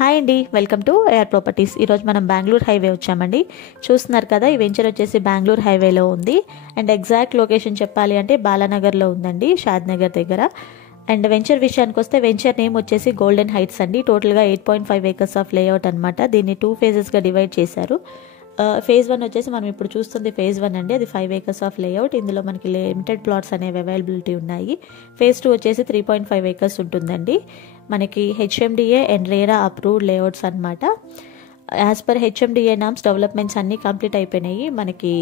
Hi అండి, welcome to AR properties. ఈరోజు మనం బెంగళూరు హైవే వచ్చామండి. చూస్తున్నారు కదా, ఈ వెంచర్ వచ్చేసి బెంగళూరు హైవేలో ఉంది. అండ్ ఎగ్జాక్ట్ లొకేషన్ చెప్పాలి అంటే బాలానగర్లో ఉందండి, షాద్ నగర్ దగ్గర. అండ్ వెంచర్ విషయానికి వస్తే వెంచర్ నేమ్ వచ్చేసి గోల్డెన్ హైట్స్ అండి. టోటల్గా 8.5 acres ఆఫ్ లేఅవుట్ అనమాట. దీన్ని 2 phases డివైడ్ చేశారు. ఫేజ్ 1 వచ్చేసి మనం ఇప్పుడు చూస్తుంది ఫేజ్ 1 అండి. అది 5 acres ఆఫ్ లేఅవుట్. ఇందులో మనకి లిమిటెడ్ ప్లాట్స్ అనేవి అవైలబిలిటీ ఉన్నాయి. ఫేజ్ 2 వచ్చేసి 3.5 acres ఉంటుందండి. మనకి HMDA and RERA approved layouts అనమాట. As per HMDA norms developments అన్నీ కంప్లీట్ అయిపోయినాయి. మనకి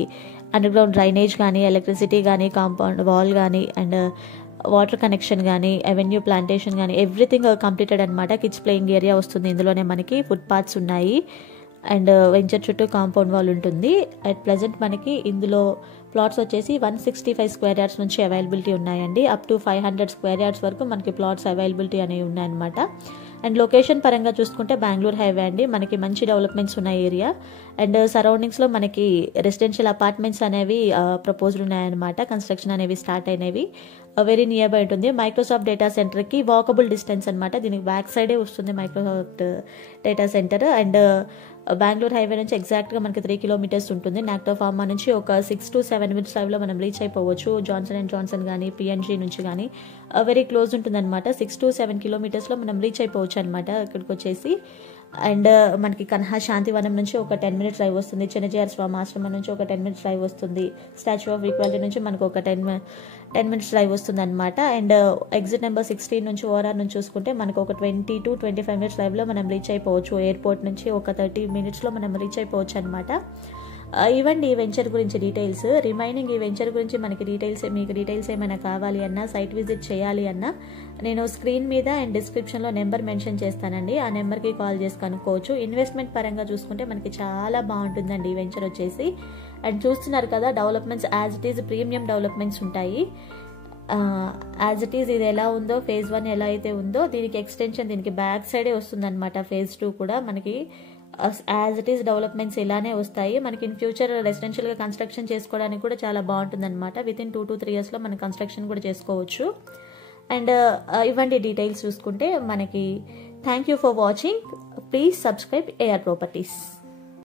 అండర్ గ్రౌండ్ డ్రైనేజ్ కానీ, ఎలక్ట్రిసిటీ కానీ, కాంపౌండ్ వాల్ కానీ, అండ్ వాటర్ కనెక్షన్ కానీ, అవెన్యూ ప్లాంటేషన్ కానీ ఎవ్రీథింగ్ కంప్లీటెడ్ అనమాట. కిడ్స్ ప్లేయింగ్ ఏరియా వస్తుంది. ఇందులోనే మనకి ఫుట్ పాత్స్ ఉన్నాయి. అండ్ వెంచర్ చుట్టూ కాంపౌండ్ వాల్ ఉంటుంది. అట్ ప్రెజెంట్ మనకి ఇందులో ప్లాట్స్ వచ్చేసి 165 square yards నుంచి అవైలబిలిటీ ఉన్నాయండి. అప్ టు 500 square yards వరకు మనకి ప్లాట్స్ అవైలబిలిటీ అనేవి ఉన్నాయన్నమాట. అండ్ లొకేషన్ పరంగా చూసుకుంటే బెంగళూరు హైవే అండి. మనకి మంచి డెవలప్మెంట్స్ ఉన్న ఏరియా. అండ్ సరౌండింగ్స్లో మనకి రెసిడెన్షియల్ అపార్ట్మెంట్స్ అనేవి ప్రపోజ్డ్ ఉన్నాయన్నమాట. కన్స్ట్రక్షన్ అనేవి స్టార్ట్ అయినవి. వెరీ నియర్ బై ఉంటుంది. మైక్రోసాఫ్ట్ డేటా సెంటర్కి వాకబుల్ డిస్టెన్స్ అనమాట. దీనికి బ్యాక్ సైడే వస్తుంది Microsoft data centre. And Bengaluru highway నుంచి ఎగ్జాక్ట్గా మనకి 3 kilometers ఉంటుంది. నాక్టో ఫార్మా నుంచి ఒక 6 to 7 minutes డ్రైవ్లో మనం రీచ్ అయిపోవచ్చు. జాన్సన్ అండ్ జాన్సన్ కానీ, పిఎన్జీ నుంచి కానీ వెరీ క్లోజ్ ఉంటుంది అనమాట. 6 to 7 kilometers మనం రీచ్ అయిపోవచ్చు అనమాట ఇక్కడికి వచ్చేసి. అండ్ మనకి కన్హా శాంతివనం నుంచి ఒక 10 minutes డ్రైవ్ వస్తుంది. చిన్నజీఆర్ స్వామి ఆశ్రమం నుంచి ఒక 10 minutes డ్రైవ్ వస్తుంది. స్టాచ్యూ ఆఫ్ ఈక్వాలిటీ నుంచి మనకు ఒక 10 minutes డ్రైవ్ వస్తుంది అనమాట. అండ్ ఎగ్జిట్ నెంబర్ 16 నుంచి ఓఆర్ఆర్ నుంచి చూసుకుంటే మనకు ఒక 20 to 25 minutes డ్రైవ్లో మనం రీచ్ అయిపోవచ్చు. ఎయిర్పోర్ట్ నుంచి ఒక 30 minutesలో మనం రీచ్ అయిపోవచ్చు అనమాట. ఇవ్వండి ఈ వెంచర్ గురించి డీటెయిల్స్. రిమైనింగ్ ఈ వెంచర్ గురించి మనకి మీకు డీటెయిల్స్ ఏమైనా కావాలి అన్నా, సైట్ విజిట్ చేయాలి అన్నా, నేను స్క్రీన్ మీద అండ్ డిస్క్రిప్షన్లో నెంబర్ మెన్షన్ చేస్తానండి. ఆ నెంబర్కి కాల్ చేసి కనుక్కోవచ్చు. ఇన్వెస్ట్మెంట్ పరంగా చూసుకుంటే మనకి చాలా బాగుంటుందండి ఈ వెంచర్ వచ్చేసి. అండ్ చూస్తున్నారు కదా, developments as it is premium developments ఉంటాయి. యాజ్ ఇట్ ఈజ్ ఇది ఎలా ఉందో, ఫేజ్ 1 ఎలా అయితే ఉందో దీనికి ఎక్స్టెన్షన్ దీనికి బ్యాక్ సైడే వస్తుందన్నమాట. ఫేజ్ 2 కూడా మనకి యాజ్ ఇట్ ఈస్ డెవలప్మెంట్స్ ఇలానే వస్తాయి. మనకి ఇన్ ఫ్యూచర్ రెసిడెన్షియల్గా కన్స్ట్రక్షన్ చేసుకోవడానికి కూడా చాలా బాగుంటుంది అనమాట. వితిన్ 2 to 3 yearsలో మనం కన్స్ట్రక్షన్ కూడా చేసుకోవచ్చు. అండ్ ఇవ్వండి డీటెయిల్స్ చూసుకుంటే మనకి. Thank you for watching. Please subscribe AR properties.